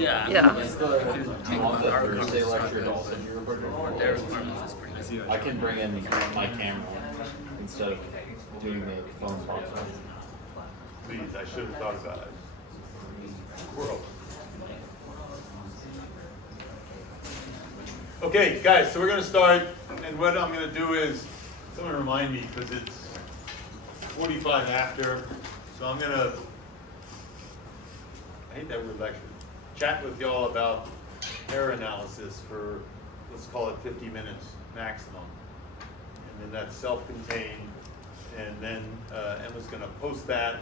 Yeah. Yeah. If you take our their requirements is pretty easy. I can bring in my camera instead of doing the phone process. Please, I should have thought about it. World. Okay, guys, so we're going to start, and what I'm going to do is, someone remind me, because it's 45 after, so I'm going to, I hate that word lecture, chat with y'all about error analysis for, let's call it 50 minutes maximum. And then that's self-contained, and then Emma's going to post that,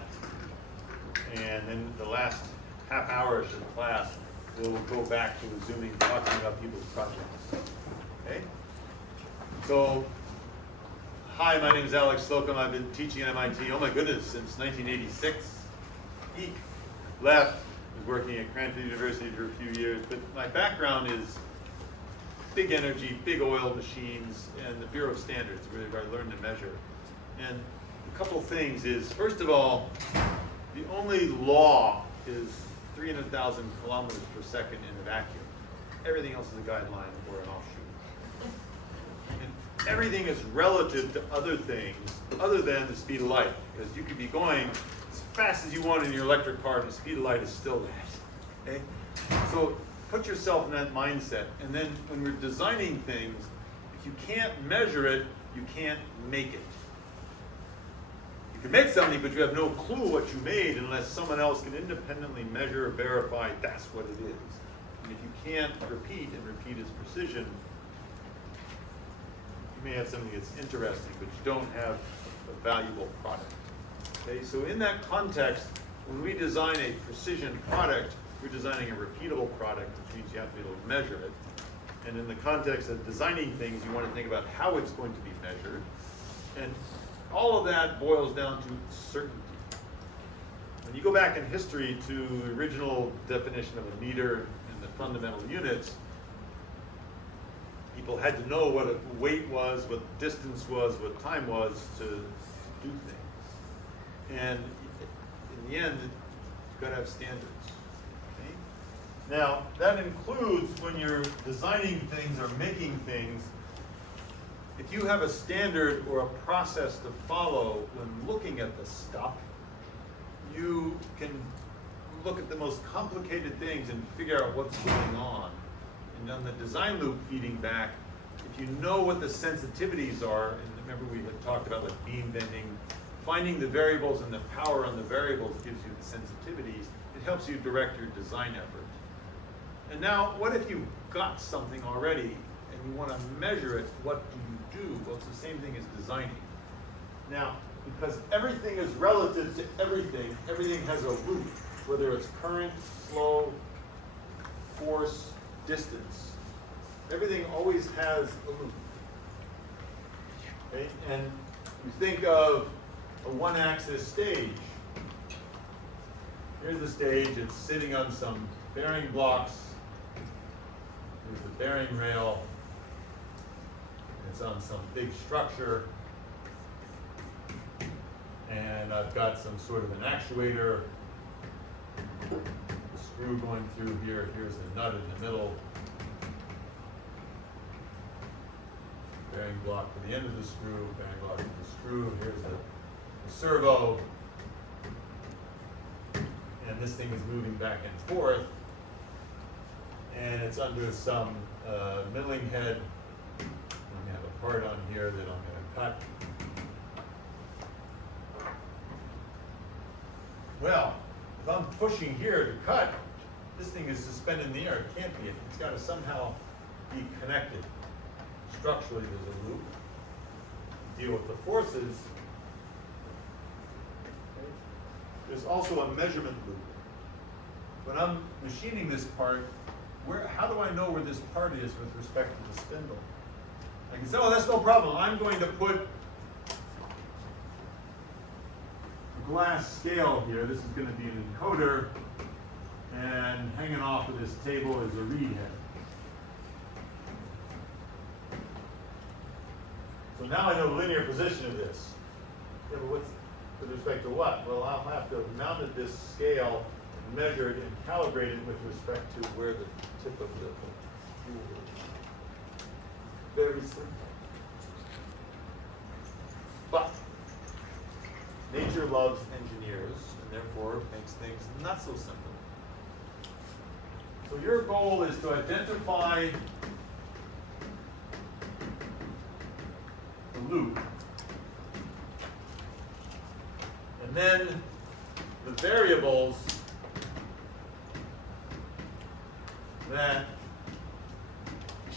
and then the last half hour of the class, we'll go back to resuming talking about people's projects. Okay? So, hi, my name is Alex Slocum. I've been teaching at MIT, oh my goodness, since 1986. Eek. Left, was working at Cranfield University for a few years, but my background is big energy, big oil machines, and the Bureau of Standards, where I learned to measure. And a couple things is, first of all, the only law is 300,000 kilometers per second in a vacuum. Everything else is a guideline or an offshoot. And everything is relative to other things other than the speed of light, because you could be going as fast as you want in your electric car and the speed of light is still that. Okay? So put yourself in that mindset, and then when we're designing things, if you can't measure it, you can't make it. You can make something, but you have no clue what you made unless someone else can independently measure or verify that's what it is. And if you can't repeat, and repeat is precision, you may have something that's interesting, but you don't have a valuable product. Okay, so in that context, when we design a precision product, we're designing a repeatable product, which means you have to be able to measure it. And in the context of designing things, you want to think about how it's going to be measured. And all of that boils down to certainty. When you go back in history to the original definition of a meter and the fundamental units, people had to know what a weight was, what distance was, what time was to do things. And in the end, you've got to have standards. Okay? Now, that includes when you're designing things or making things. If you have a standard or a process to follow when looking at the stuff, you can look at the most complicated things and figure out what's going on. And on the design loop feeding back, if you know what the sensitivities are, and remember we had talked about like beam bending, finding the variables and the power on the variables gives you the sensitivities, it helps you direct your design effort. And now, what if you've got something already and you want to measure it? What do you do? Well, it's the same thing as designing. Now, because everything is relative to everything, everything has a loop, whether it's current, flow, force, distance. Everything always has a loop. Okay? And you think of a one-axis stage. Here's the stage. It's sitting on some bearing blocks. Here's the bearing rail. It's on some big structure. And I've got some sort of an actuator. The screw going through here. Here's the nut in the middle. Bearing block for the end of the screw. Bearing block for the screw. Here's the servo. And this thing is moving back and forth. And it's under some milling head. I have a part on here that I'm going to cut. Well, if I'm pushing here to cut, this thing is suspended in the air. It can't be. It's got to somehow be connected. Structurally, there's a loop. Deal with the forces. Okay. There's also a measurement loop. When I'm machining this part, how do I know where this part is with respect to the spindle? I can say, oh, that's no problem. I'm going to put a glass scale here. This is going to be an encoder, and hanging off of this table is a read head. So now I know the linear position of this. Yeah, but what's with respect to what? Well, I'll have to have mounted this scale measured and calibrated with respect to where the tip of the tool is. Very simple. But nature loves engineers, and therefore makes things not so simple. So your goal is to identify the loop, and then the variables that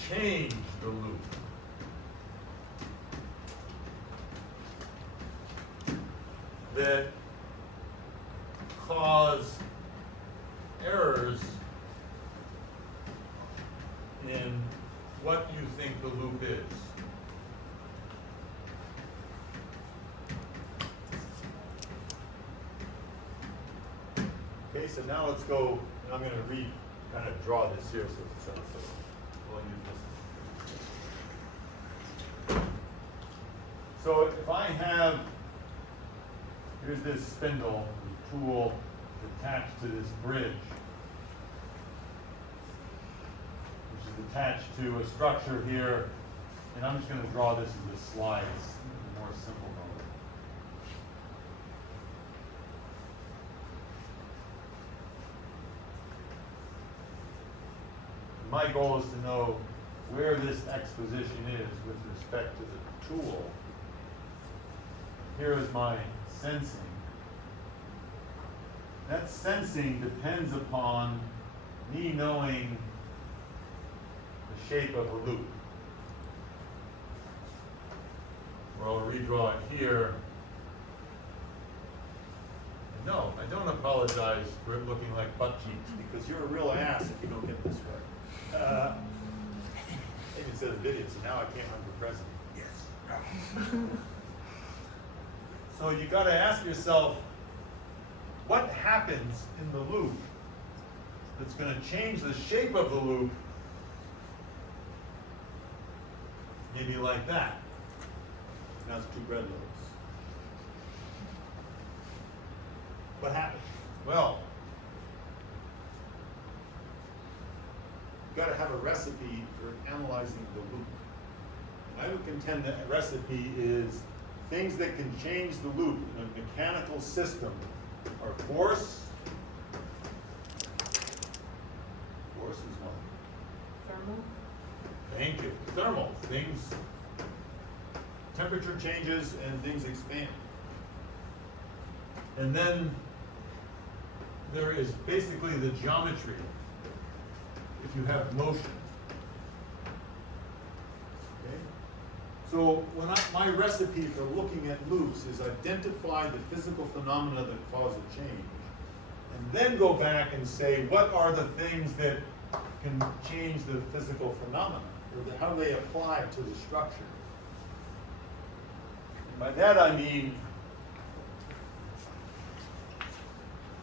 change the loop. That cause errors in what you think the loop is. Okay, so now let's go, and I'm going to kind of draw this here, so we'll use this. So if I have, here's this spindle, the tool attached to this bridge, which is attached to a structure here, and I'm just going to draw this as a slide, it's a more simple mode. My goal is to know where this exposition is with respect to the tool. Here is my sensing. That sensing depends upon me knowing the shape of a loop. Or I'll redraw it here. And no, I don't apologize for it looking like butt cheeks, because you're a real ass if you don't get this right. Maybe it says video, so now I can't run for president. Yes. So you got to ask yourself, what happens in the loop that's going to change the shape of the loop? Maybe like that. Now it's 2 bread loaves. What happens? Well, you've got to have a recipe for analyzing the loop. And I would contend that a recipe is things that can change the loop in a mechanical system are force. Force is one. Thermal? Thank you. Thermal. Things, temperature changes and things expand. And then there is basically the geometry if you have motion. Okay? So when my recipe for looking at loops is identify the physical phenomena that cause a change, and then go back and say, what are the things that can change the physical phenomena, or how they apply to the structure. And by that I mean,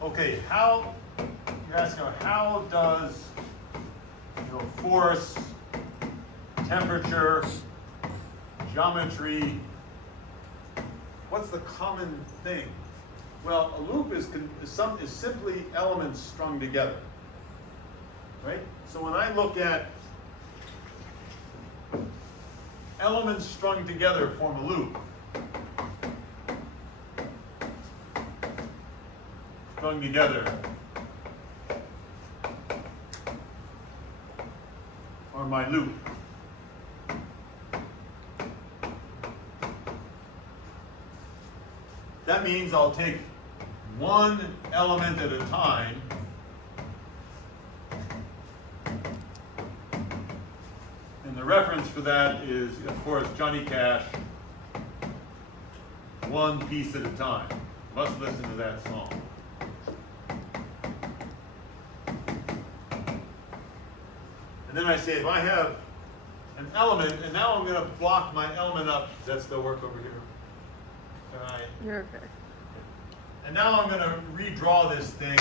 okay, you're asking how does force, temperature, geometry, what's the common thing? Well, a loop is simply elements strung together, right? So when I look at elements strung together form a loop. Strung together are my loop. That means I'll take one element at a time and the reference for that is, of course, Johnny Cash, one piece at a time. Must listen to that song. And then I say, if I have an element, and now I'm going to block my element up. Does that still work over here? Can I? You're okay. And now I'm going to redraw this thing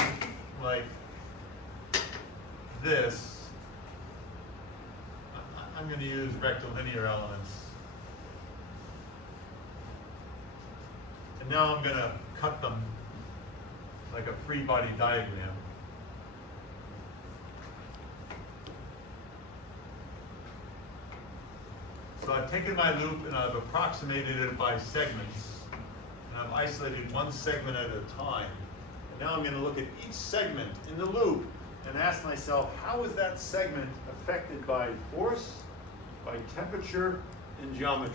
like this. I'm going to use rectilinear elements. And now I'm going to cut them like a free body diagram. So I've taken my loop and I've approximated it by segments. And I've isolated one segment at a time. And now I'm going to look at each segment in the loop and ask myself, how is that segment affected by force, by temperature, and geometry?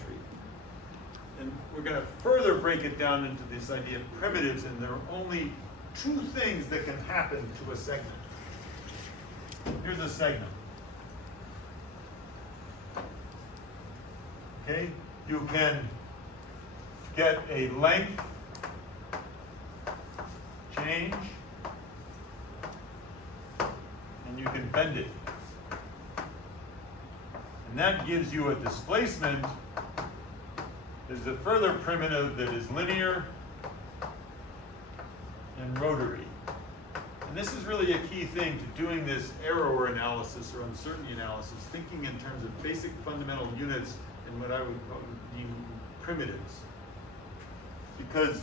And we're going to further break it down into this idea of primitives, and there are only two things that can happen to a segment. Here's a segment. Okay, you can get a length change, and you can bend it. And that gives you a displacement. There's a further primitive that is linear and rotary. And this is really a key thing to doing this error analysis or uncertainty analysis, thinking in terms of basic fundamental units and what I would call primitives. Because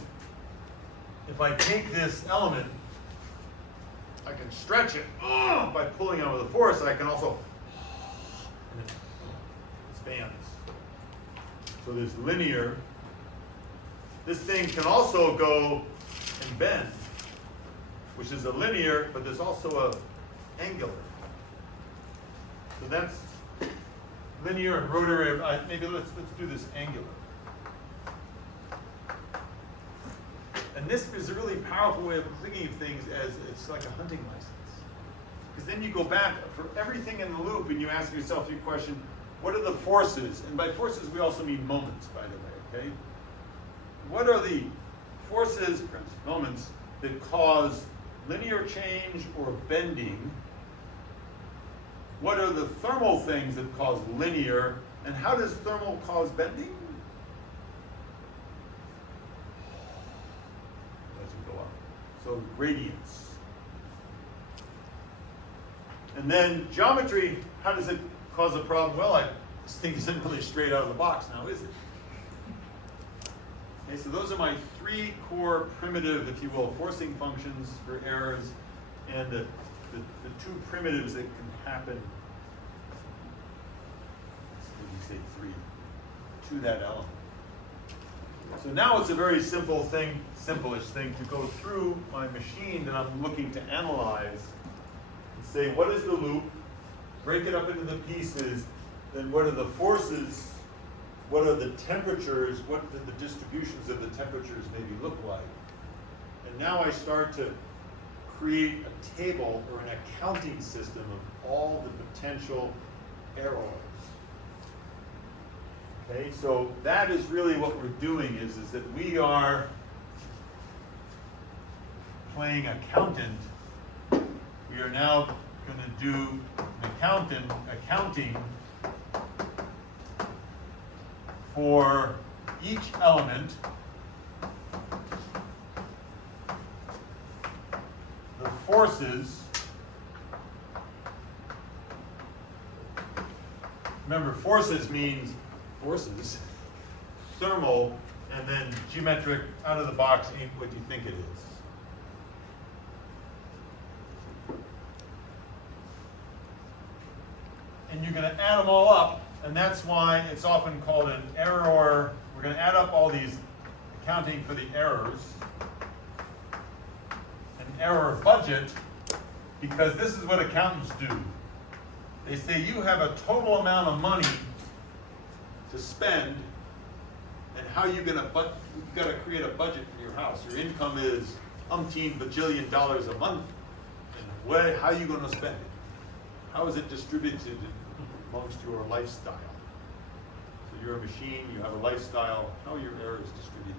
if I take this element, I can stretch it by pulling on with a force, and I can also and it expands. So there's linear. This thing can also go and bend, which is a linear, but there's also a angular. So that's linear and rotary. Maybe let's do this angular. And this is a really powerful way of thinking of things as it's like a hunting license. Because then you go back for everything in the loop and you ask yourself your question, what are the forces? And by forces we also mean moments, by the way, okay? What are the forces, moments, that cause linear change or bending? What are the thermal things that cause linear? And how does thermal cause bending? As we go up. So gradients. And then geometry, how does it cause a problem? Well, this thing isn't really straight out of the box now, is it? Okay, so those are my three core primitive, if you will, forcing functions for errors, and the two primitives that can happen, when you say three, to that element. So now it's a very simple thing, simple-ish thing to go through my machine that I'm looking to analyze and say, what is the loop? Break it up into the pieces, then what are the forces, what are the temperatures, what do the distributions of the temperatures maybe look like? And now I start to create a table or an accounting system of all the potential errors. Okay, so that is really what we're doing is that we are playing accountant. We are now going to do accounting for each element, the forces. Remember, forces means forces, thermal, and then geometric, out of the box ain't what you think it is. And you're going to add them all up, and that's why it's often called an error. We're going to add up all these, accounting for the errors, an error budget, because this is what accountants do. They say you have a total amount of money to spend, and how you're going to, you've got to create a budget for your house. Your income is umpteen bajillion dollars a month, and how are you going to spend it? How is it distributed amongst your lifestyle? So you're a machine, you have a lifestyle, how are your errors distributed?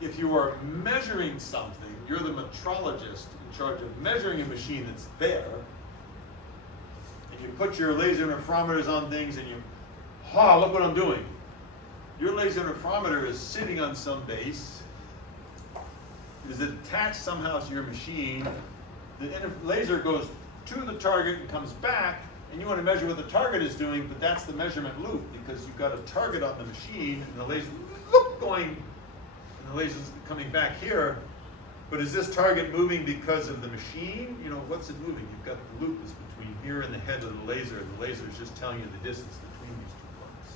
If you are measuring something, you're the metrologist in charge of measuring a machine that's there, and you put your laser interferometers on things and you, look what I'm doing. Your laser interferometer is sitting on some base. It is attached somehow to your machine. The laser goes to the target and comes back, and you want to measure what the target is doing, but that's the measurement loop, because you've got a target on the machine, and the laser going, and the laser's coming back here. But is this target moving because of the machine? You know, what's it moving? You've got the loop is between here and the head of the laser is just telling you the distance between between these two points.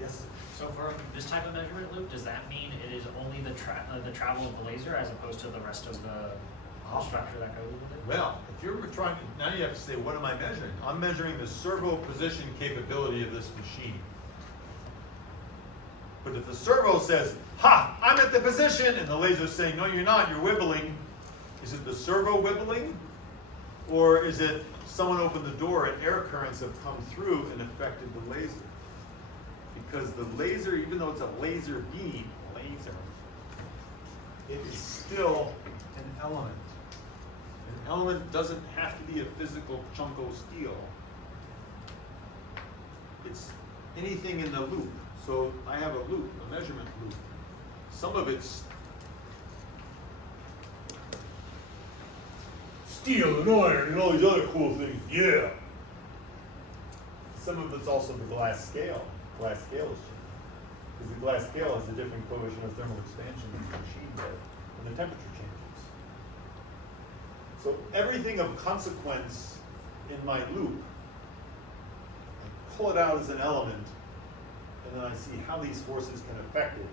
Yes? So for this type of measurement loop, does that mean it is only the travel of the laser as opposed to the rest of the structure that goes with it? Well, if you're trying to, now you have to say, what am I measuring? I'm measuring the servo position capability of this machine. But if the servo says, ha, I'm at the position, and the laser's saying, no, you're not, you're wibbling, is it the servo wibbling? Or is it someone opened the door and air currents have come through and affected the laser? Because the laser, even though it's a laser beam, it is still an element. An element doesn't have to be a physical chunk of steel. It's anything in the loop. So I have a loop, a measurement loop. Some of it's steel and iron and all these other cool things, yeah. Some of it's also the glass scale. Glass scale is changing. Because the glass scale has a different coefficient of thermal expansion than the machine did when the temperature changes. So everything of consequence in my loop, I pull it out as an element, and then I see how these forces can affect it.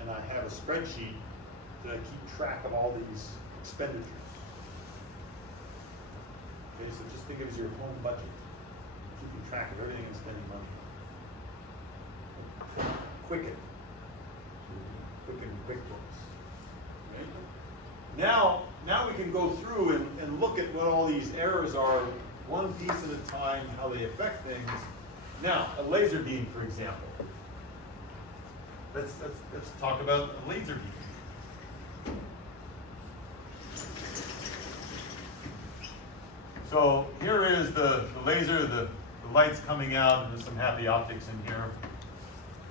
And I have a spreadsheet that I keep track of all these expenditures. Okay, so just think of it as your home budget. Keeping track of everything and spending money. Quicken QuickBooks. Right? Now we can go through and look at what all these errors are, one piece at a time, how they affect things. Now, a laser beam, for example. Let's talk about a laser beam. So here is the laser, the light's coming out, and there's some happy optics in here.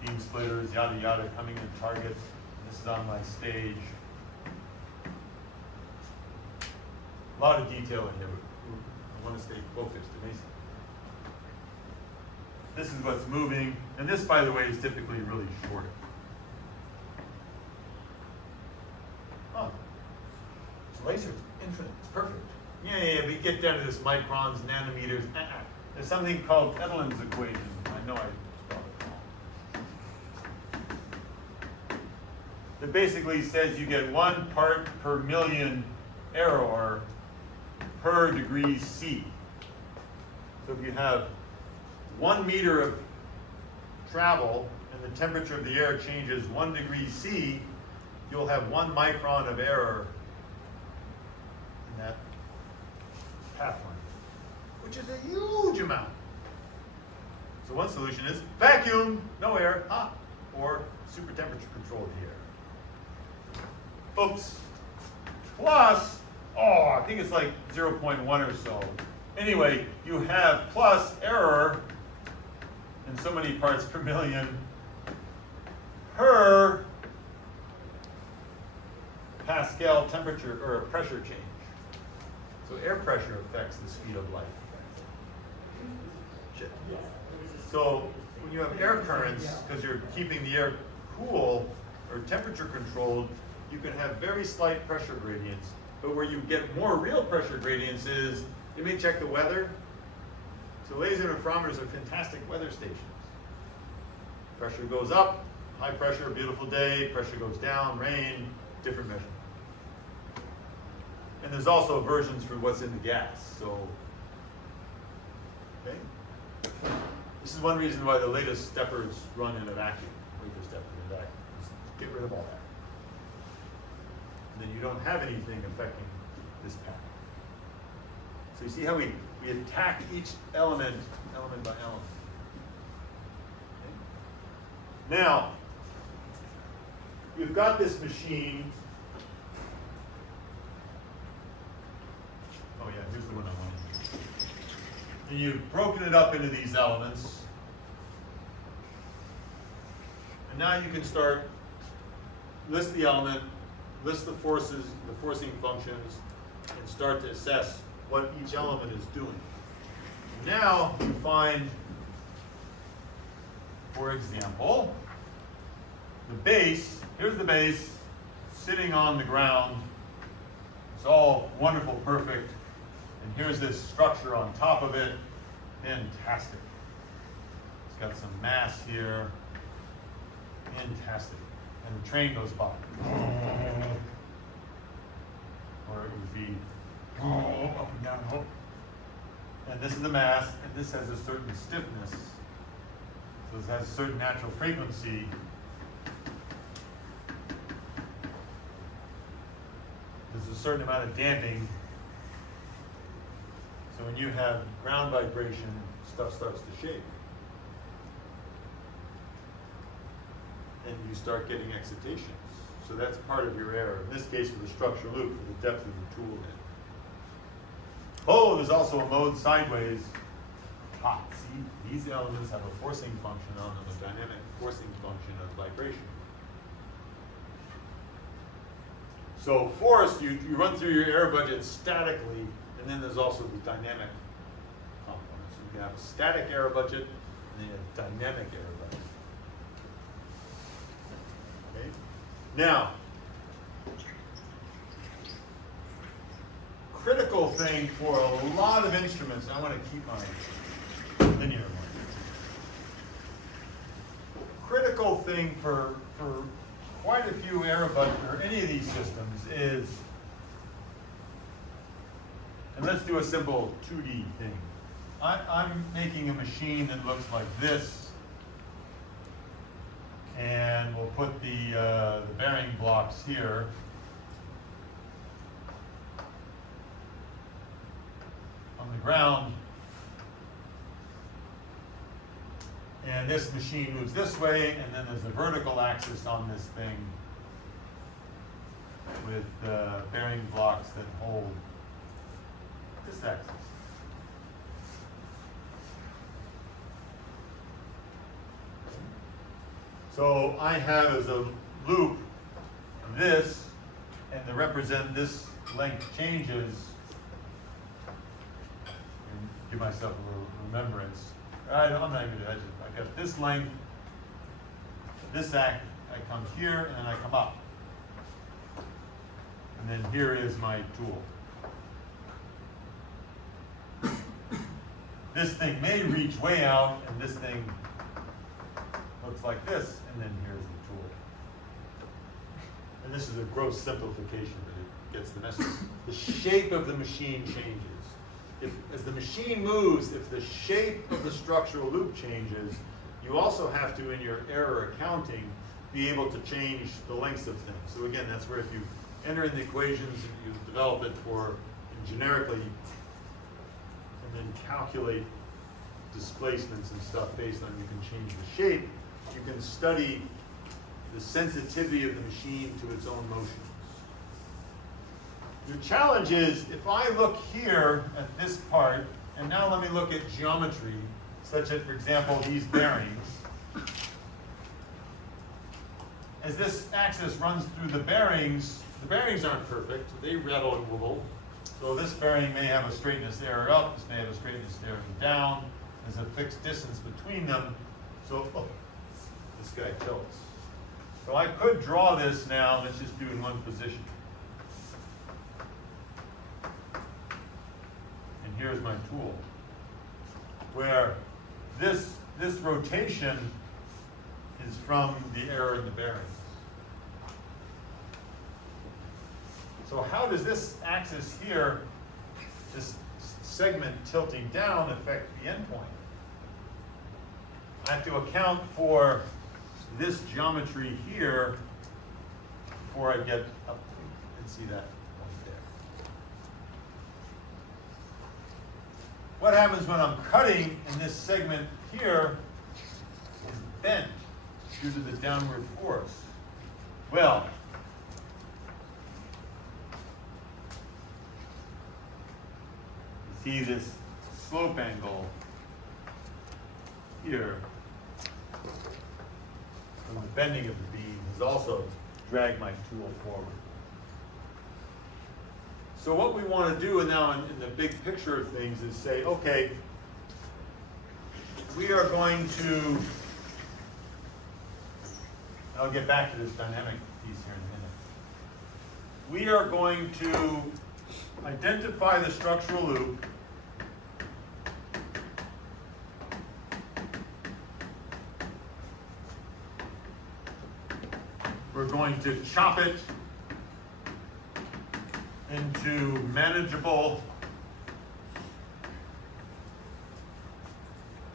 Beam splitters, yada yada, coming in target. This is on my stage. A lot of detail in here, but I want to stay focused. Amazing. This is what's moving, and this, by the way, is typically really short. Oh, it's laser, it's infinite, it's perfect. Yeah, we get down to this microns, nanometers. There's something called Edlund's equation. I know I spelled it wrong. That basically says you get 1 part per million error per degree C. So if you have 1 meter of travel and the temperature of the air changes 1 degree C, you'll have 1 micron of error in that path line, which is a huge amount. So one solution is vacuum, no air, hot, or super temperature control of the air. Oops. Plus, I think it's like 0.1 or so. Anyway, you have plus error in so many parts per million per Pascal temperature or pressure change. So air pressure affects the speed of light. So when you have air currents, because you're keeping the air cool or temperature controlled, you can have very slight pressure gradients. But where you get more real pressure gradients is, you may check the weather. So laser interferometers are fantastic weather stations. Pressure goes up, high pressure, beautiful day, pressure goes down, rain, different measurement. And there's also versions for what's in the gas. So, okay. This is one reason why the latest steppers run in a vacuum. Wafer steppers in a vacuum. Just get rid of all that. And then you don't have anything affecting this path. So you see how we attack each element by element. Okay. Now, you've got this machine. Oh yeah, here's the one I wanted. And you've broken it up into these elements. And now you can start, list the element, list the forces, the forcing functions, and start to assess what each element is doing. Now you find, for example, the base. Here's the base sitting on the ground. It's all wonderful, perfect. And here's this structure on top of it. Fantastic. got some mass here. Fantastic. And the train goes by. Or it would be up and down. And this is the mass, and this has a certain stiffness. So this has a certain natural frequency. There's a certain amount of damping. So when you have ground vibration, stuff starts to shake. And you start getting excitations. So that's part of your error. In this case, for the structure loop, for the depth of the tool head. Oh, there's also a mode sideways. See, these elements have a forcing function on them, a dynamic forcing function of vibration. So force, you run through your error budget statically, and then there's also the dynamic component. So you can have a static error budget, and then you have dynamic error budget. Okay? Now, critical thing for a lot of instruments, and I want to keep my linear one. Critical thing for quite a few error budget or any of these systems is, and let's do a simple 2D thing. I'm making a machine that looks like this, and we'll put the bearing blocks here. On the ground, and this machine moves this way, and then there's a vertical axis on this thing with bearing blocks that hold this axis. So I have as a loop this, and to represent this length changes, and give myself a little remembrance. I'm not even gonna, I got this length, this I come here, and then I come up. And then here is my tool. This thing may reach way out, and this thing looks like this, and then here's the tool. And this is a gross simplification, but it gets the message. The shape of the machine changes. As the machine moves, if the shape of the structural loop changes, you also have to, in your error accounting, be able to change the lengths of things. So again, that's where if you enter in the equations and you develop it for generically, and then calculate displacements and stuff based on you can change the shape, you can study the sensitivity of the machine to its own motions. The challenge is, if I look here at this part, and now let me look at geometry, such that, for example, these bearings, as this axis runs through the bearings aren't perfect, they rattle and wobble. So this bearing may have a straightness error up, this may have a straightness error down, there's a fixed distance between them, so this guy tilts. So I could draw this now, let's just do in one position. And here's my tool, where this rotation is from the error in the bearings. So how does this axis here, this segment tilting down, affect the endpoint? I have to account for this geometry here before I get up and see that point there. What happens when I'm cutting and this segment here is bent due to the downward force? Well, you see this slope angle here from the bending of the beam has also dragged my tool forward. So what we want to do now in the big picture of things is say, okay, we are going to, I'll get back to this dynamic piece here in a minute. We are going to identify the structural loop going to chop it into manageable,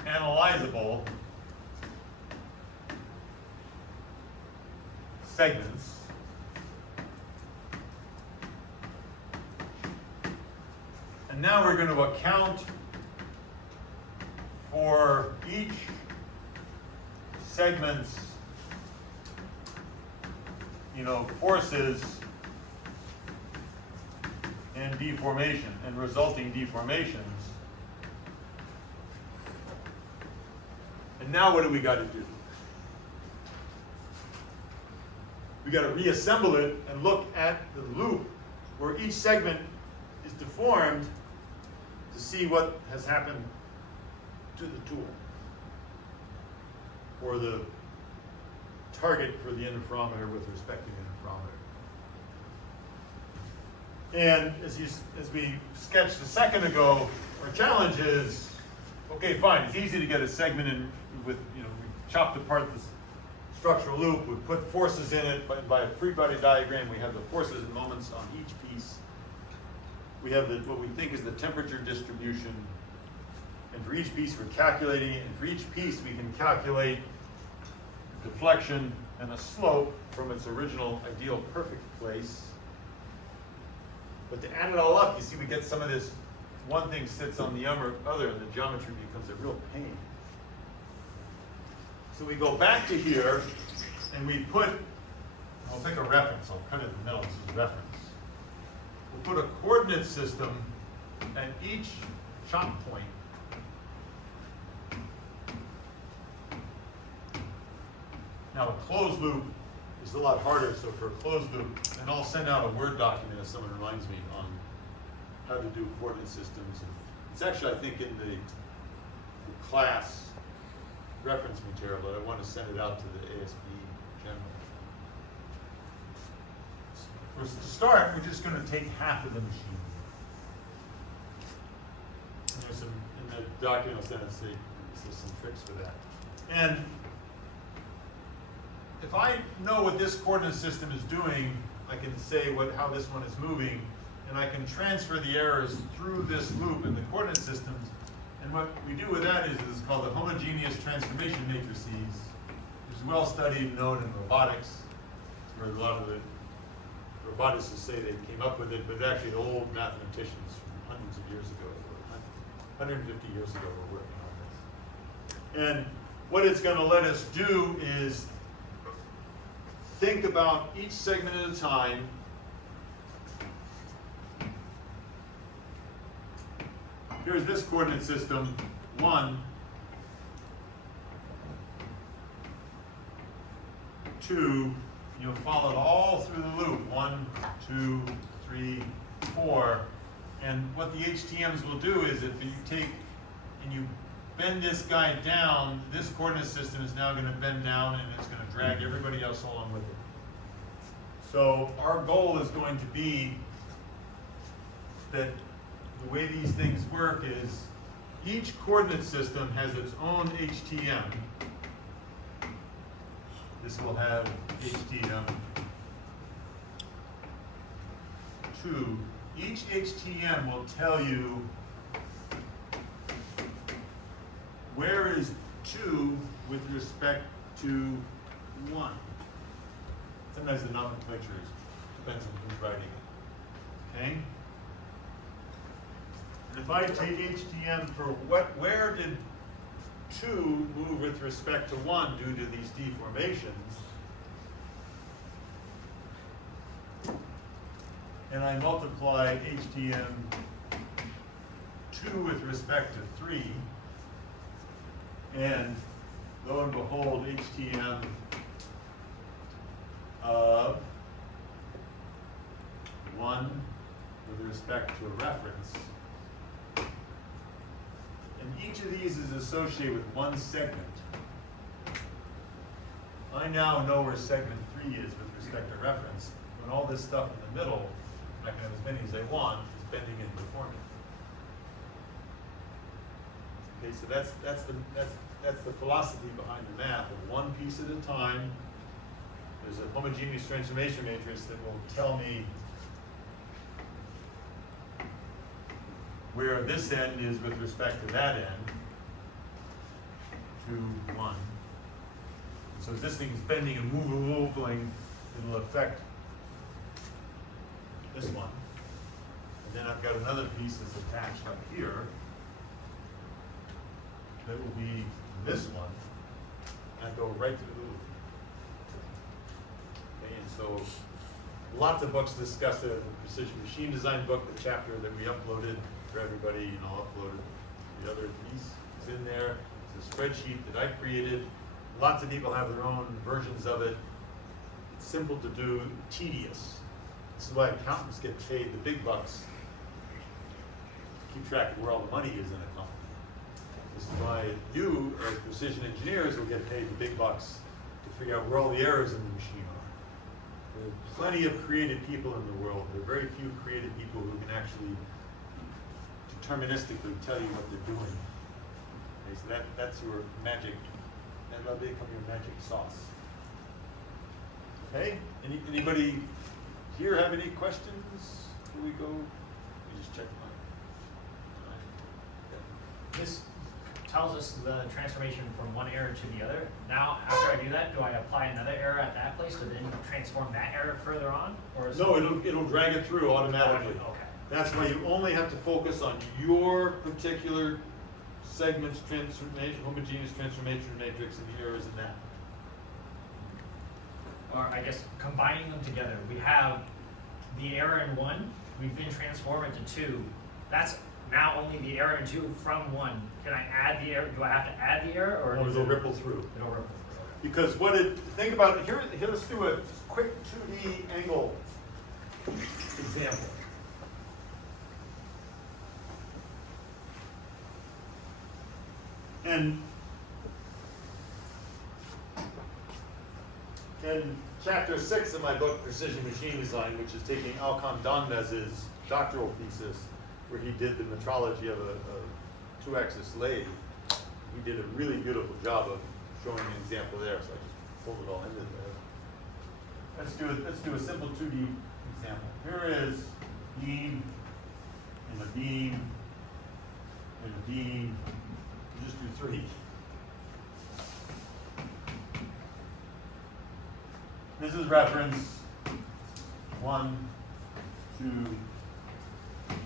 analyzable segments. And now we're going to account for each segment's, forces and deformation and resulting deformations. And now what do we got to do? We got to reassemble it and look at the loop where each segment is deformed to see what has happened to the tool or the target for the interferometer with respect to the interferometer. And as we sketched a second ago, our challenge is, okay, fine, it's easy to get a segment in with, we chopped apart this structural loop, we put forces in it, by a free body diagram, we have the forces and moments on each piece. We have what we think is the temperature distribution, and for each piece we're calculating it, and for each piece we can calculate deflection and a slope from its original ideal perfect place. But to add it all up, you see we get some of this, one thing sits on the other, and the geometry becomes a real pain. So we go back to here, and we put, I'll take a reference, I'll cut it in the middle, this is reference. We'll put a coordinate system at each chop point. Now a closed loop is a lot harder, so for a closed loop, and I'll send out a Word document if someone reminds me on how to do coordinate systems. It's actually, I think, in the class reference material, but I want to send it out to the ASB general. To start, we're just going to take half of the machine. And there's some, in the document I'll send it, there's some tricks for that. And if I know what this coordinate system is doing, I can say how this one is moving, and I can transfer the errors through this loop in the coordinate systems. And what we do with that is called the homogeneous transformation matrices, which is well studied and known in robotics, where a lot of the roboticists say they came up with it, but actually the old mathematicians from hundreds of years ago, 150 years ago, were working on this. And what it's going to let us do is think about each segment at a time. Here's this coordinate system, 1, 2, you'll follow it all through the loop, 1, 2, 3, 4. And what the HTMs will do is if you take and you bend this guy down, this coordinate system is now going to bend down and it's going to drag everybody else along with it. So our goal is going to be that the way these things work is each coordinate system has its own HTM. This will have HTM 2. Each HTM will tell you where is 2 with respect to 1. Sometimes the nomenclature depends on who's writing it. Okay? And if I take HTM for where did 2 move with respect to 1 due to these deformations, and I multiply HTM 2 with respect to 3, and lo and behold, HTM of 1 with respect to a reference. And each of these is associated with one segment. I now know where segment 3 is with respect to reference. When all this stuff in the middle, I can have as many as I want, is bending and deforming. Okay, so that's the philosophy behind the math of one piece at a time, there's a homogeneous transformation matrix that will tell me where this end is with respect to that end. 2, 1. So if this thing is bending and moving, it'll affect this one. And then I've got another piece that's attached up here that will be this one. And I go right to the loop. Okay, and so lots of books discuss it. The Precision Machine Design book, the chapter that we uploaded for everybody, and I'll upload the other piece is in there. It's a spreadsheet that I created. Lots of people have their own versions of it. It's simple to do, tedious. This is why accountants get paid the big bucks. Keep track of where all the money is in a company. This is why you, as precision engineers, will get paid the big bucks to figure out where all the errors in the machine are. There are plenty of creative people in the world. There are very few creative people who can actually deterministically tell you what they're doing. Okay, so that's your magic. That'll become your magic sauce. Okay? Anybody here have any questions before we go? Let me just check mine. This tells us the transformation from one error to the other. Now, after I do that, do I apply another error at that place to then transform that error further on? Or is No, it'll drag it through automatically. Okay. That's why you only have to focus on your particular segment's transformation, homogeneous transformation matrix, and the errors in that. Or I guess combining them together. We have the error in 1, we've been transformed into 2. That's now only the error in 2 from 1. Can I add the error? Do I have to add the error? Or Or it'll ripple through. It'll ripple through. Because think about it, here, let's do a quick 2D angle example. And in chapter 6 of my book, Precision Machine Design, which is taking Alcon Donmez's doctoral thesis, where he did the metrology of a 2-axis lathe, he did a really beautiful job of showing an example there, so I just pulled it all into there. Let's do a simple 2D example. Here is beam, and a beam, and a beam. We'll just do 3. This is reference 1, 2, 3.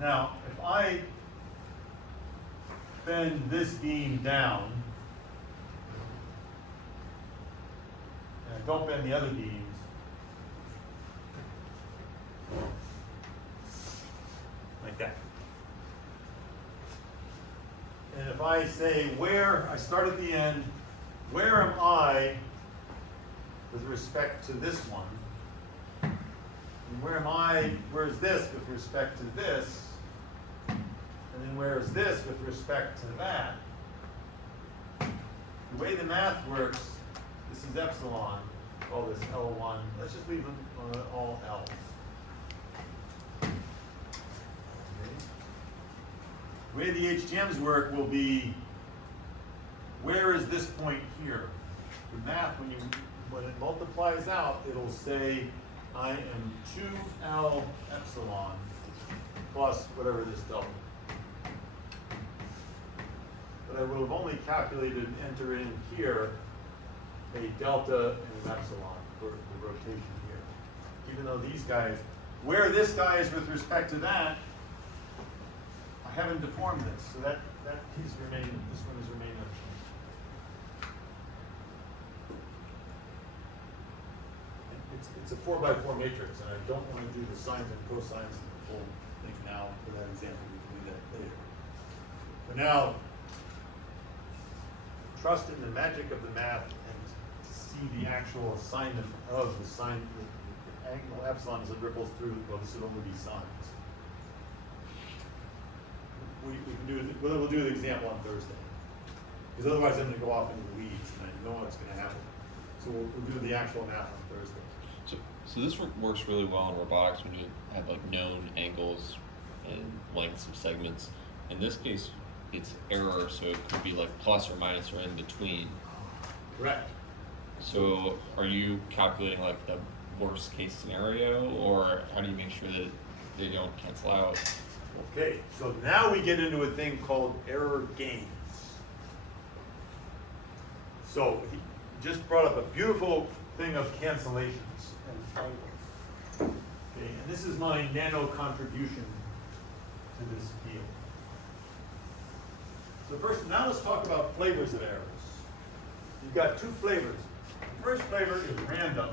Now, if I bend this beam down, and I don't bend the other beams, like that. And if I say I start at the end, where am I with respect to this one? And where is this with respect to this? And then where is this with respect to that? The way the math works, this is epsilon, call this L1. Let's just leave them all L's. The way the HTMs work will be, where is this point here? The math, when it multiplies out, it'll say, I am 2L epsilon plus whatever this delta. But I will have only calculated and enter in here a delta and an epsilon for the rotation here. Even though these guys, where this guy is with respect to that, I haven't deformed this, so that piece remained, this one has remained unchanged. It's a 4x4 matrix, and I don't want to do the sines and cosines in the full thing now for that example. We can do that later. For now, trust in the magic of the math and see the actual assignment of the sign, the angle epsilon as it ripples through. Well, this would only be sines. We'll do the example on Thursday, because otherwise I'm going to go off into the weeds, and I know what's going to happen. So we'll do the actual math on Thursday. So this works really well in robotics when you have like known angles and lengths of segments. In this case, it's error, so it could be like plus or minus or in between. Correct. So are you calculating like the worst case scenario, or how do you make sure that they don't cancel out? Okay, so now we get into a thing called error gains. So he just brought up a beautiful thing of cancellations and failures. Okay, and this is my nano contribution to this field. So first, now let's talk about flavors of errors. You've got two flavors. The first flavor is random,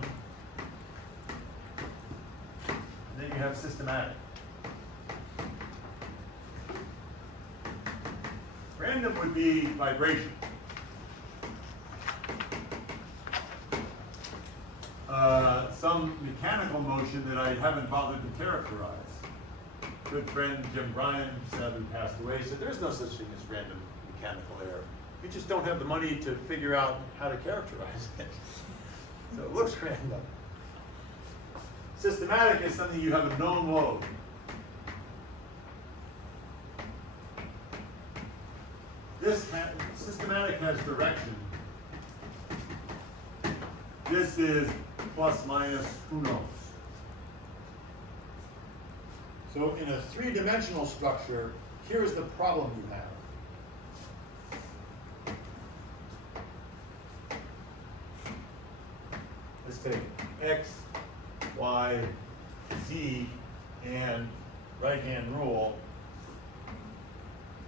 and then you have systematic. Random would be vibration. Some mechanical motion that I haven't bothered to characterize. Good friend Jim Bryan, sadly passed away, said there's no such thing as random mechanical error. You just don't have the money to figure out how to characterize it. So it looks random. Systematic is something you have a known load. Systematic has direction. This is plus minus who knows. So in a three-dimensional structure, here's the problem you have. Let's take x, y, z, and right-hand rule.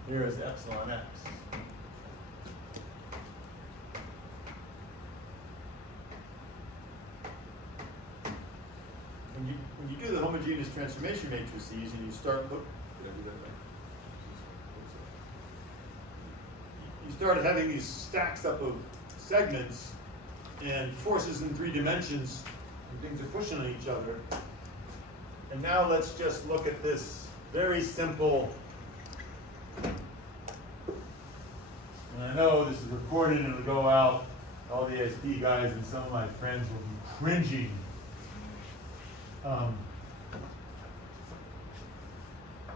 Here is epsilon x. When you do the homogeneous transformation matrices and you start look, did I do that right? You start having these stacks up of segments and forces in 3 dimensions, and things are pushing on each other. And now let's just look at this very simple. And I know this is recorded and it'll go out. All the ASP guys and some of my friends will be cringing.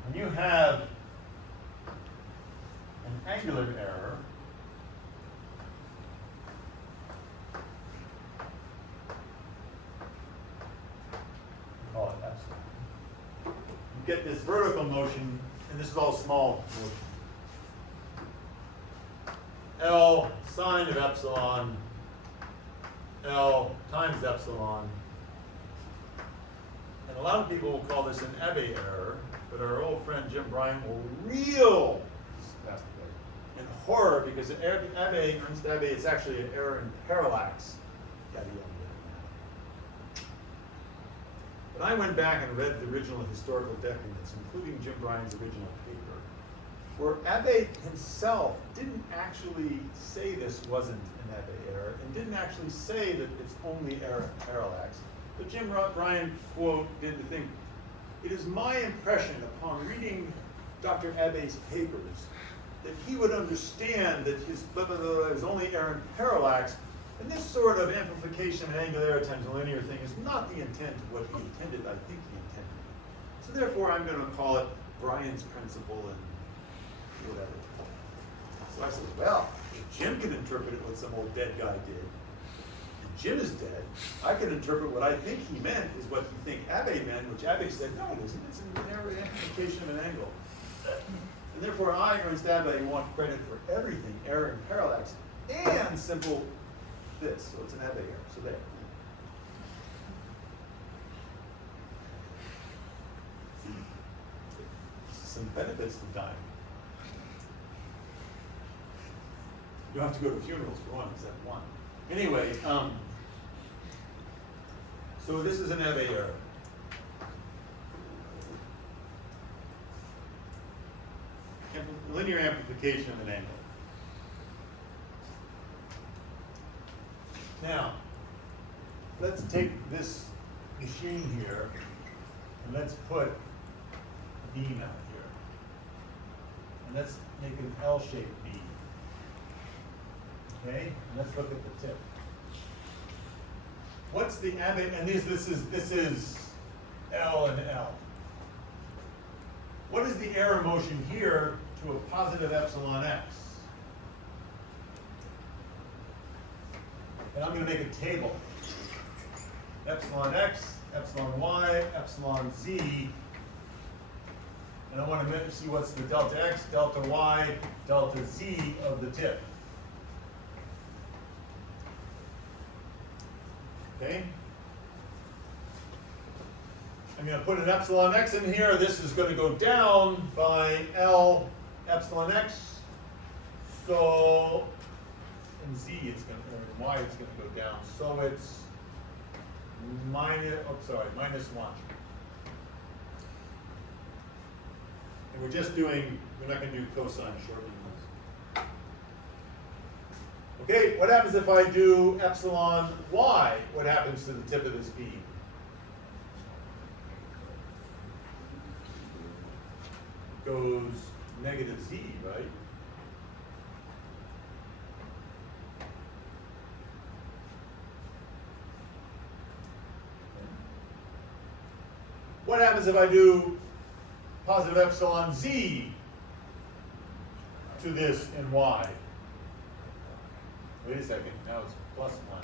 When you have an angular error, we call it epsilon. You get this vertical motion, and this is all small motion. L sine of epsilon, L times epsilon. And a lot of people will call this an Abbe error, but our old friend Jim Bryan will reel in horror because Abbe, Ernst Abbe, is actually an error in parallax. But I went back and read the original historical documents, including Jim Bryan's original paper, where Abbe himself didn't actually say this wasn't an Abbe error, and didn't actually say that it's only error in parallax. But Jim Bryan, quote, did the thing. It is my impression upon reading Dr. Abbe's papers that he would understand that his blah, blah, blah, is only error in parallax, and this sort of amplification of angular error times a linear thing is not the intent of what he intended, I think he intended. So therefore I'm going to call it Bryan's principle and whatever. So I said, well, if Jim can interpret it what some old dead guy did, Jim is dead, I can interpret what I think he meant is what you think Abbe meant, which Abbe said, no, it isn't. It's an error amplification of an angle. And therefore I, Ernst Abbe, want credit for everything, error in parallax, and simple this. So it's an Abbe error. So there. Some benefits to dying. You don't have to go to funerals for one, except one. Anyway, so this is an Abbe error. Linear amplification of an angle. Now, let's take this machine here and let's put a beam out here. And let's make an L-shaped beam. Okay, and let's look at the tip. What's the Abbe, and this is L and L. What is the error motion here to a positive epsilon x? And I'm going to make a table. Epsilon x, epsilon y, epsilon z. And I want to see what's the delta x, delta y, delta z of the tip. Okay? I'm going to put an epsilon x in here. This is going to go down by L epsilon x. So, in z it's going to, or in y it's going to go down. So it's minus 1. And we're just doing, we're not going to do cosine shortening this. Okay, what happens if I do epsilon y? What happens to the tip of this beam? It goes negative z, right? What happens if I do positive epsilon z to this in y? Wait a second, now it's plus 1.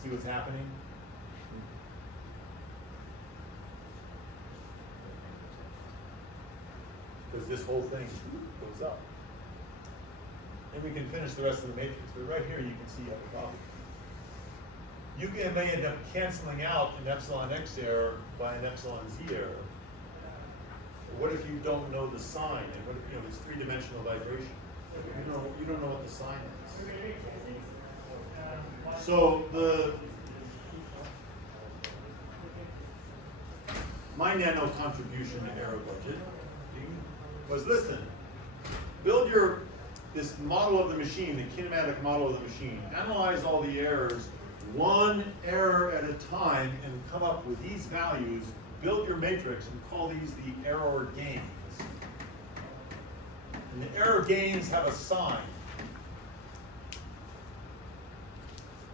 See what's happening? Because this whole thing goes up. And we can finish the rest of the matrix, but right here you can see you have a problem. You may end up canceling out an epsilon x error by an epsilon z error. But what if you don't know the sign? And what if, it's three-dimensional vibration? You don't know what the sign is. So my nano contribution to error budget was, listen, build this model of the machine, the kinematic model of the machine. Analyze all the errors, one error at a time, and come up with these values. Build your matrix and call these the error gains. And the error gains have a sign.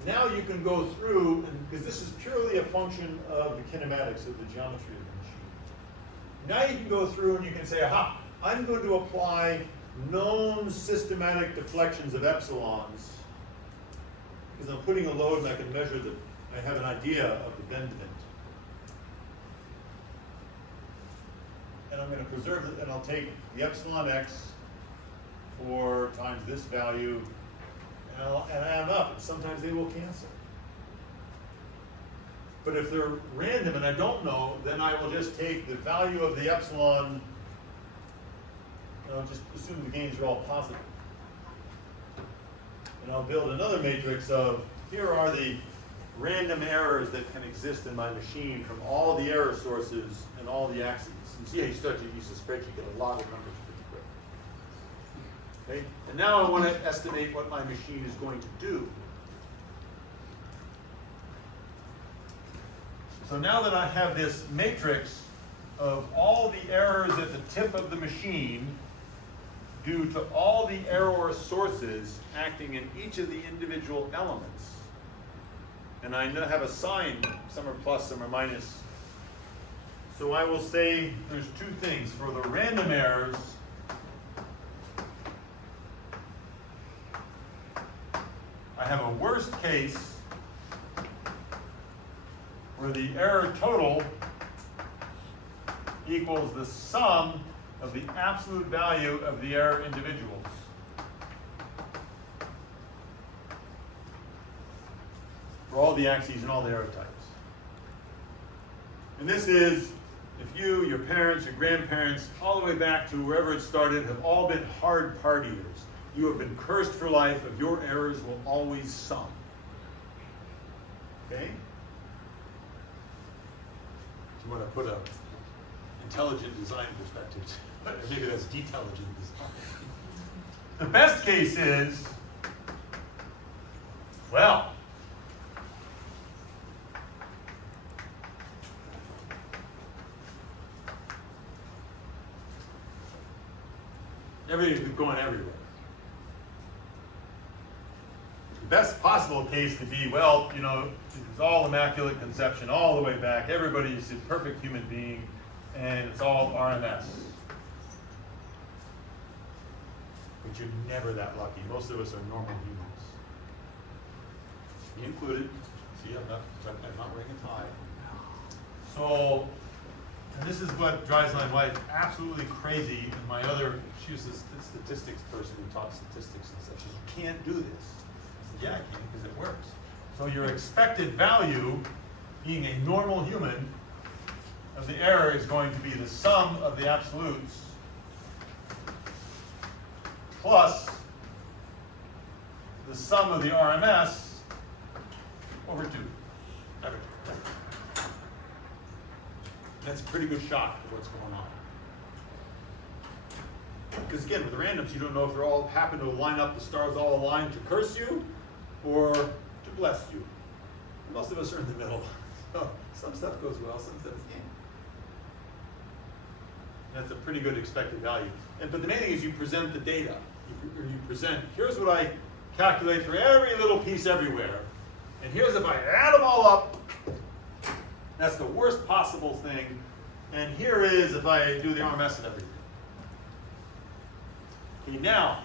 Now you can go through, because this is purely a function of the kinematics of the geometry of the machine. Now you can go through and you can say, aha, I'm going to apply known systematic deflections of epsilons, because I'm putting a load and I can measure that I have an idea of the bend moment. And I'm going to preserve it, and I'll take the epsilon x times this value, and I'll add them up, and sometimes they will cancel. But if they're random and I don't know, then I will just take the value of the epsilon, and I'll just assume the gains are all positive. And I'll build another matrix of, here are the random errors that can exist in my machine from all the error sources and all the axes. You see how you start to use a spreadsheet, get a lot of numbers pretty quick. Okay? And now I want to estimate what my machine is going to do. So now that I have this matrix of all the errors at the tip of the machine due to all the error sources acting in each of the individual elements, and I have a sign, some are plus, some are minus. So I will say there's two things. For the random errors, I have a worst case where the error total equals the sum of the absolute value of the error individuals. For all the axes and all the error types. And this is, if you, your parents, your grandparents, all the way back to wherever it started, have all been hard partiers. You have been cursed for life, of your errors will always sum. Okay? If you want to put a intelligent design perspective, maybe that's detelligent design. The best case is, well, everything's going everywhere. The best possible case could be, well, it's all immaculate conception all the way back. Everybody is a perfect human being, and it's all RMS. but you're never that lucky. Most of us are normal humans. Me included. See, I'm not wearing a tie. So, and this is what drives my wife absolutely crazy. And my other, she was a statistics person who taught statistics and stuff. She says, you can't do this. I said, yeah, I can because it works. So your expected value, being a normal human, of the error is going to be the sum of the absolutes plus the sum of the RMS over 2. That's a pretty good shock to what's going on. Because again, with randoms, you don't know if they're all happen to line up, the stars all align to curse you or to bless you. Most of us are in the middle. So some stuff goes well, some stuff can't. That's a pretty good expected value. But the main thing is you present the data. You present, here's what I calculate for every little piece everywhere. And here's if I add them all up, that's the worst possible thing. And here is if I do the RMS and everything. Okay, now,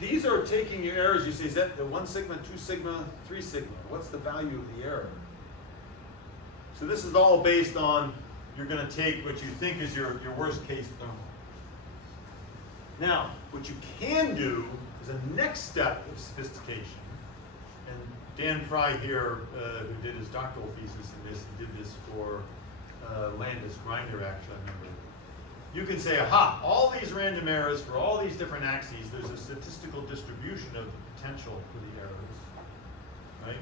these are taking your errors. You say, is that the 1 sigma, 2 sigma, 3 sigma? What's the value of the error? So this is all based on, you're going to take what you think is your worst case thermal. Now, what you can do is a next step of sophistication. And Dan Fry here, who did his doctoral thesis in this, he did this for Landis Grinder, actually, I remember. You can say, aha, all these random errors for all these different axes, there's a statistical distribution of the potential for the errors, right?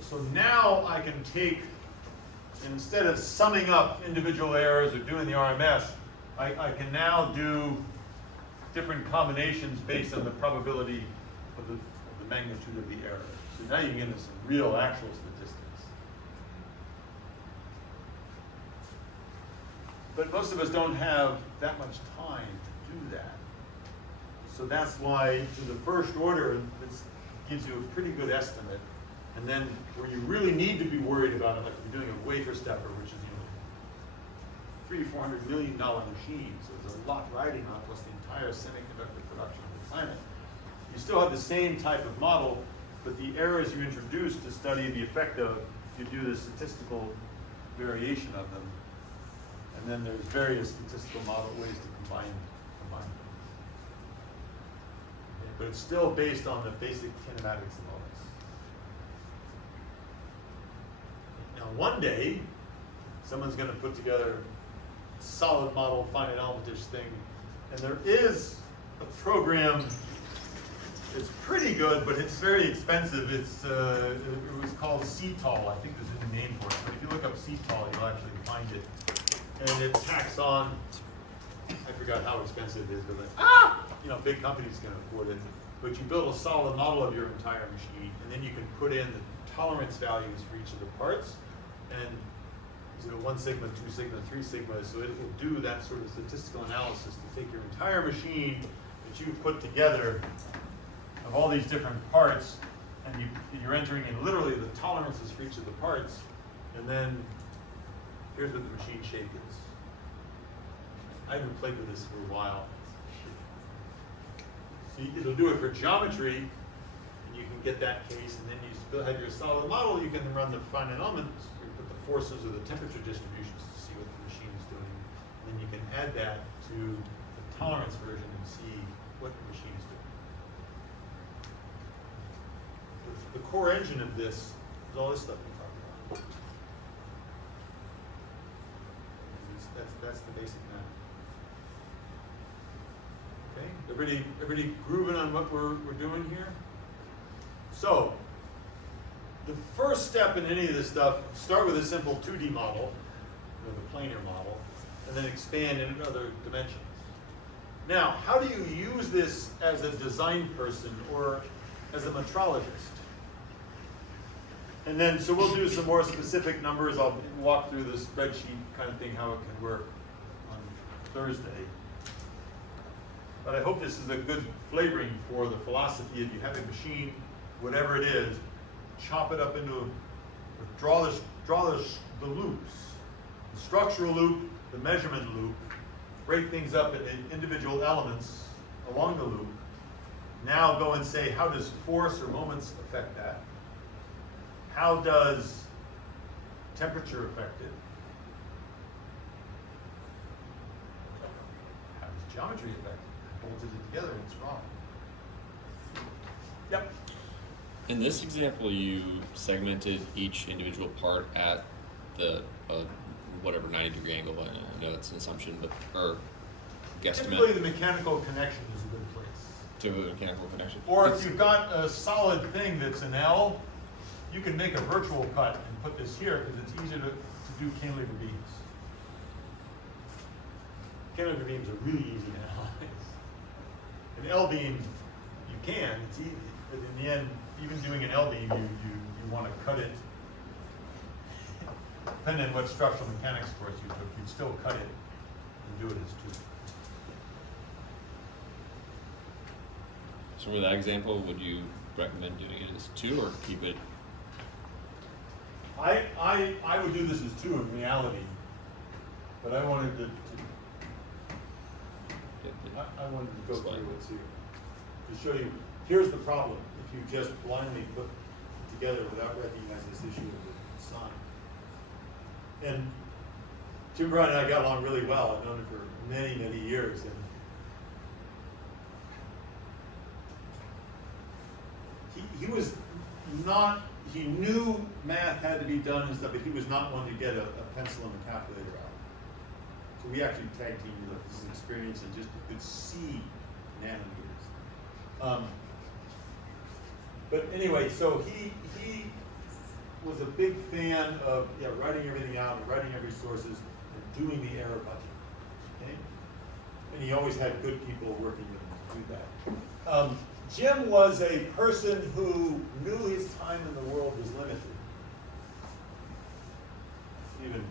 So now I can take, instead of summing up individual errors or doing the RMS, I can now do different combinations based on the probability of the magnitude of the error. So now you can get into some real actual statistics. But most of us don't have that much time to do that. So that's why to the first order, this gives you a pretty good estimate. And then where you really need to be worried about it, like if you're doing a wafer stepper, which is, $300 to $400 million machine, so there's a lot riding on it, plus the entire semiconductor production of the planet. You still have the same type of model, but the errors you introduce to study the effect of, you do the statistical variation of them. And then there's various statistical model ways to combine them. Okay, but it's still based on the basic kinematics of all this. Now one day, someone's going to put together a solid model, finite elementish thing, and there is a program. It's pretty good, but it's very expensive. It was called CTOL. I think there's a name for it. But if you look up CTOL, you'll actually find it. And it tacks on, I forgot how expensive it is, but like, big companies can afford it. But you build a solid model of your entire machine, and then you can put in the tolerance values for each of the parts. And is it a 1 sigma, 2 sigma, 3 sigma? So it will do that sort of statistical analysis to take your entire machine that you've put together of all these different parts, and you're entering in literally the tolerances for each of the parts, and then here's what the machine shape is. I haven't played with this for a while. So it'll do it for geometry, and you can get that case, and then you still have your solid model. You can run the finite elements, you put the forces or the temperature distributions to see what the machine is doing. And then you can add that to the tolerance version and see what the machine is doing. The core engine of this is all this stuff we talked about. That's the basic math. Okay, everybody grooving on what we're doing here? So, the first step in any of this stuff, start with a simple 2D model, or the planar model, and then expand into other dimensions. Now, how do you use this as a design person or as a metrologist? And then, so we'll do some more specific numbers. I'll walk through the spreadsheet kind of thing, how it can work on Thursday. But I hope this is a good flavoring for the philosophy of you have a machine, whatever it is, chop it up into, draw the loops, the structural loop, the measurement loop, break things up into individual elements along the loop. Now go and say, how does force or moments affect that? How does temperature affect it? How does geometry affect it? Bolted it together and it's wrong. Yep. In this example, you segmented each individual part at the whatever 90-degree angle. I know that's an assumption, but or Typically, guesstimate the mechanical connection is a good place. to the mechanical connection. Or if you've got a solid thing that's an L, you can make a virtual cut and put this here because it's easier to do cantilever beams. Cantilever beams are really easy to analyze. An L beam, you can, it's easy, but in the end, even doing an L beam, you want to cut it. Depending on what structural mechanics course you took, you'd still cut it and do it as two. So with that example, would you recommend doing it as 2 or keep it? I would do this as 2 in reality, but I wanted to I wanted to go through what's here to show you. Here's the problem: if you just blindly put it together without recognizing this issue of the sign. And Jim Brown and I got along really well. I've known him for many, many years, and he was not. He knew math had to be done and stuff, but he was not one to get a pencil and a calculator out. So we actually tag teamed with this experience and just could see nanometers. But anyway, so he was a big fan of writing everything out and writing every sources and doing the error budget. Okay? And he always had good people working with him to do that. Jim was a person who knew his time in the world was limited. Even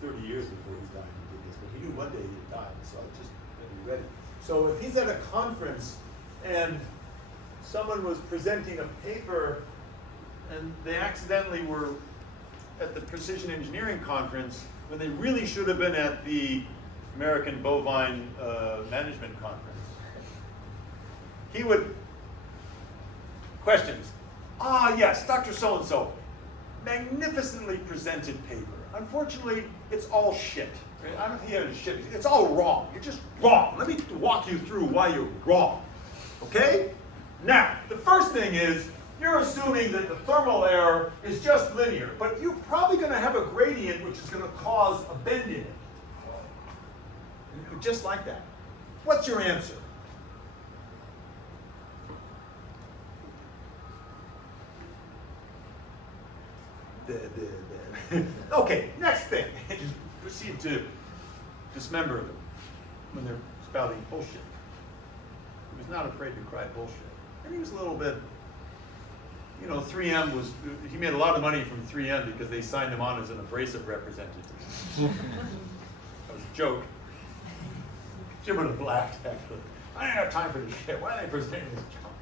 30 years before he died, he did this, but he knew one day he'd die, so I just had to be ready. So if he's at a conference and someone was presenting a paper and they accidentally were at the Precision Engineering Conference when they really should have been at the American Bovine Management Conference, he would, questions. Yes, Dr. So-and-so, magnificently presented paper. Unfortunately, it's all shit. Right? I don't think it's shit. It's all wrong. You're just wrong. Let me walk you through why you're wrong. Okay? Now, the first thing is, you're assuming that the thermal error is just linear, but you're probably going to have a gradient which is going to cause a bend in it. Just like that. What's your answer? Okay, next thing. Proceed to dismember them when they're spouting bullshit. He was not afraid to cry bullshit. And he was a little bit, 3M was, he made a lot of money from 3M because they signed him on as an abrasive representative. That was a joke. Jim would have laughed, actually. I don't have time for this shit. Why are they presenting this junk?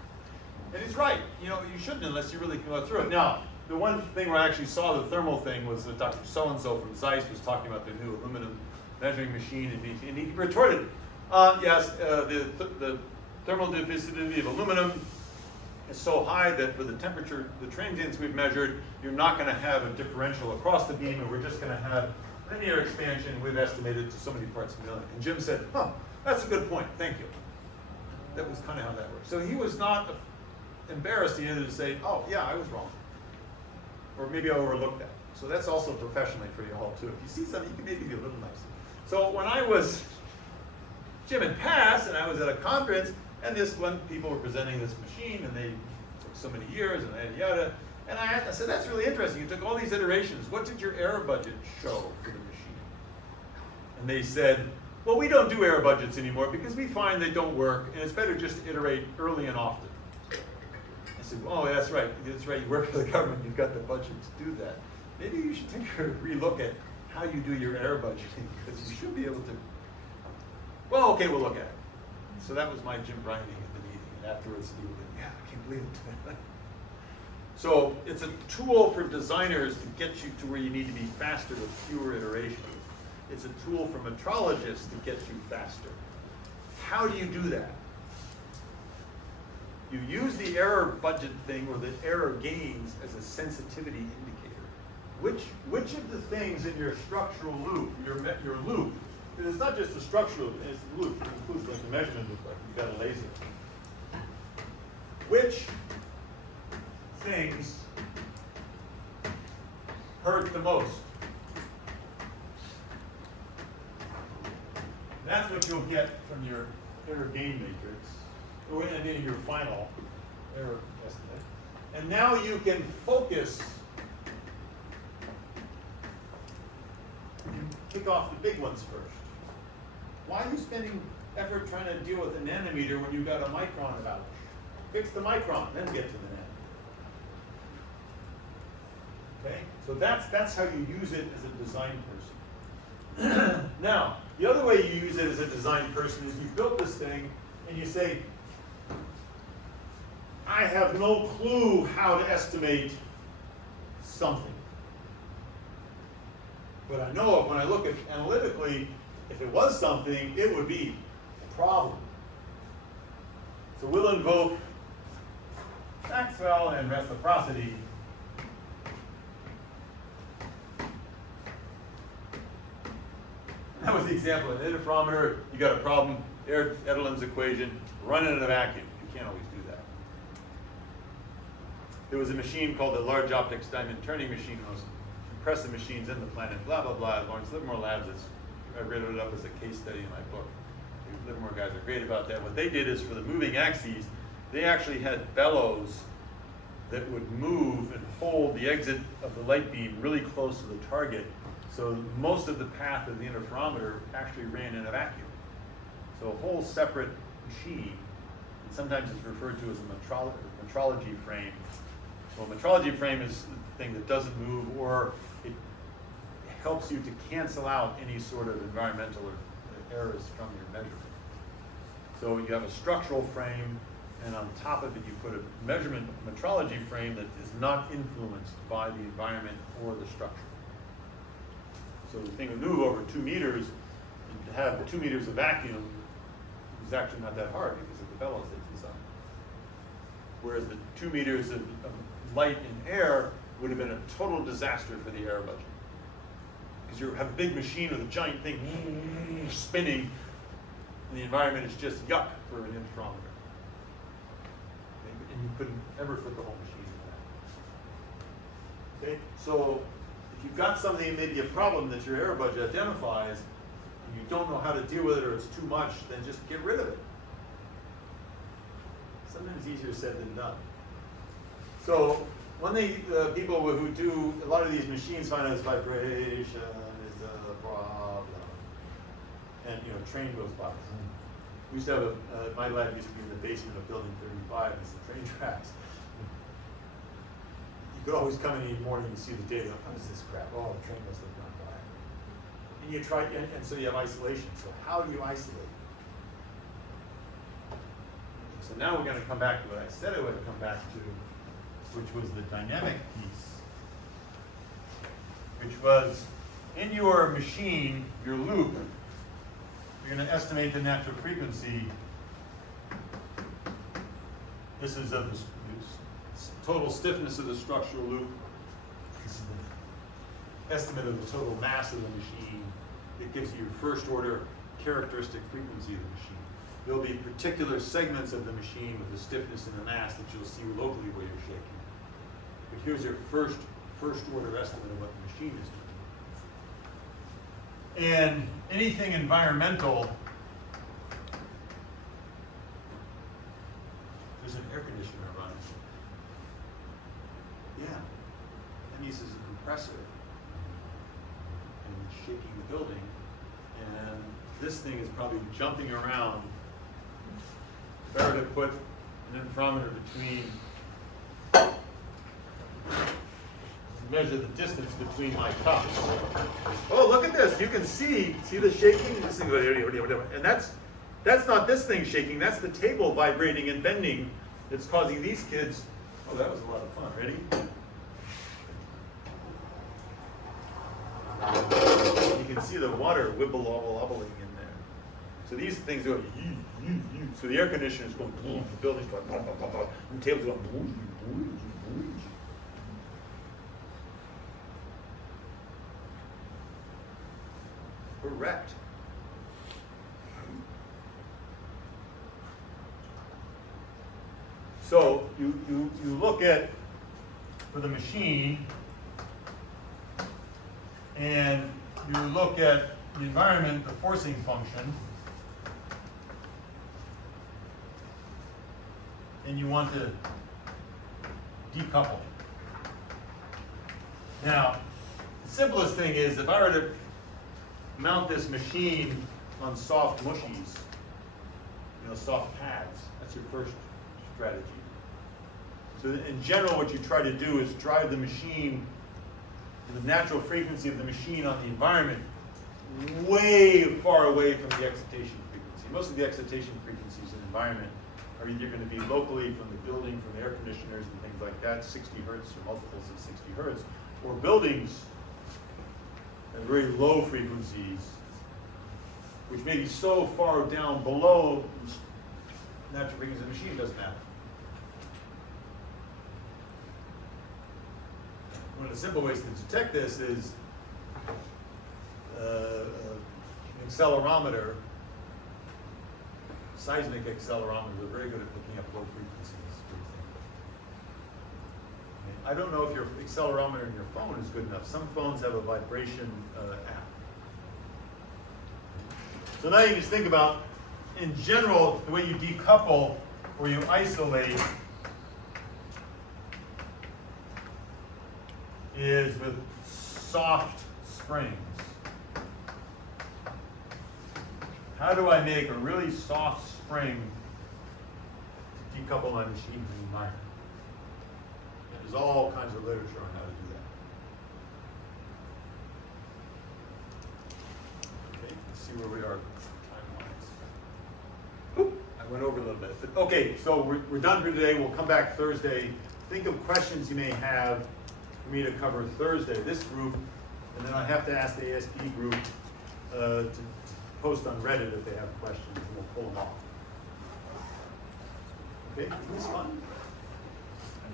And he's right. You shouldn't unless you really can go through it. Now, the one thing where I actually saw the thermal thing was that Dr. So-and-so from Zeiss was talking about the new aluminum measuring machine, and he retorted, yes, the thermal diffusivity of aluminum is so high that for the temperature, the transients we've measured, you're not going to have a differential across the beam, and we're just going to have linear expansion we've estimated to so many parts per million. And Jim said, that's a good point, thank you. That was kind of how that worked. So he was not embarrassed either to say, yeah, I was wrong. Or maybe I overlooked that. So that's also professionally for you all too. If you see something, you can maybe be a little nicer. So when I was, Jim had passed, and I was at a conference, and people were presenting this machine, and they took so many years, and yada yada. And I said, that's really interesting. You took all these iterations. What did your error budget show for the machine? And they said, well, we don't do error budgets anymore because we find they don't work, and it's better just to iterate early and often. I said, that's right. That's right. You work for the government. You've got the budget to do that. Maybe you should relook at how you do your error budgeting because you should be able to. Well, okay, we'll look at it. So that was my Jim Browning at the meeting, and afterwards he went, I can't believe it. So it's a tool for designers to get you to where you need to be faster with fewer iterations. It's a tool for metrologists to get you faster. How do you do that? you use the error budget thing or the error gains as a sensitivity indicator. Which of the things in your structural loop, your loop, because it's not just the structural, it's the loop, it includes like the measurement loop, like you've got a laser. Which things hurt the most? That's what you'll get from your error gain matrix, and then your final error estimate. And now you can focus and kick off the big ones first. Why are you spending effort trying to deal with a nanometer when you've got a micron about? Fix the micron, then get to the nano. Okay? So that's how you use it as a design person. Now, the other way you use it as a design person is you built this thing and you say, I have no clue how to estimate something. But I know when I look at analytically, if it was something, it would be a problem. So we'll invoke Maxwell and reciprocity. That was the example. An interferometer, you got a problem, Edelin's equation, run it in a vacuum. You can't always do that. There was a machine called the Large Optics Diamond Turning Machine, the most impressive machines in the planet, blah, blah, blah. Lawrence Livermore Labs, I wrote it up as a case study in my book. The Livermore guys are great about that. What they did is for the moving axes, they actually had bellows that would move and hold the exit of the light beam really close to the target. So most of the path of the interferometer actually ran in a vacuum. So a whole separate machine, and sometimes it's referred to as a metrology frame. Well, metrology frame is the thing that doesn't move, or it helps you to cancel out any sort of environmental errors from your measurement. So you have a structural frame, and on top of it you put a measurement metrology frame that is not influenced by the environment or the structure. So the thing would move over 2 meters, and to have 2 meters of vacuum is actually not that hard because of the bellows they designed. Whereas the 2 meters of light and air would have been a total disaster for the air budget. Because you have a big machine with a giant thing spinning, and the environment is just yuck for an interferometer. And you couldn't ever put the whole machine in that. Okay, so if you've got something that may be a problem that your error budget identifies, and you don't know how to deal with it or it's too much, then just get rid of it. Sometimes easier said than done. So one thing people who do a lot of these machines find out is vibration is a problem. And train goes by. We used to have my lab used to be in the basement of building 35, it's the train tracks. You could always come in the morning and see the data. What is this crap? Oh, the train must have gone by. And you try, and so you have isolation. So how do you isolate? So now we're going to come back to what I said I would come back to, which was the dynamic piece, which was in your machine, your loop, you're going to estimate the natural frequency. This is of the total stiffness of the structural loop. This is the estimate of the total mass of the machine. It gives you your first order characteristic frequency of the machine. There'll be particular segments of the machine with the stiffness and the mass that you'll see locally where you're shaking. But here's your first order estimate of what the machine is doing. And anything environmental, there's an air conditioner running. Yeah, that uses a compressor and it's shaking the building. And this thing is probably jumping around. Better to put an interferometer between, measure the distance between my cups. Oh, look at this! You can see the shaking. This thing, and that's not this thing shaking. That's the table vibrating and bending that's causing these kids. Oh, that was a lot of fun. Ready? You can see the water wobbling in there. So these things go, so the air conditioner is going, the building's going, and the tables are going, we're wrecked. So you look at, for the machine, and you look at the environment, the forcing function, and you want to decouple. Now, the simplest thing is if I were to mount this machine on soft mushies, soft pads, that's your first strategy. So in general, what you try to do is drive the machine and the natural frequency of the machine on the environment way far away from the excitation frequency. Most of the excitation frequencies in the environment are either going to be locally from the building, from the air conditioners and things like that, 60 hertz or multiples of 60 hertz, or buildings at very low frequencies, which may be so far down below natural frequency of the machine, it doesn't matter. One of the simple ways to detect this is an accelerometer. Seismic accelerometers are very good at picking up low frequencies, for example. I don't know if your accelerometer in your phone is good enough. Some phones have a vibration app. So now you just think about, in general, the way you decouple or you isolate is with soft springs. How do I make a really soft spring to decouple my machine from the environment? There's all kinds of literature on how to do that. Okay, let's see where we are time-wise. I went over a little bit. But okay, so we're done for today. We'll come back Thursday. Think of questions you may have for me to cover Thursday, this group, and then I have to ask the ASP group to post on Reddit if they have questions, and we'll pull them off. Okay, it was fun.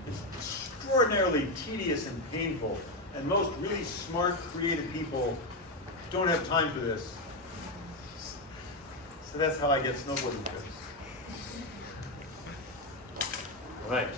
It's extraordinarily tedious and painful, and most really smart, creative people don't have time for this. So that's how I get snowboarding trips. All right.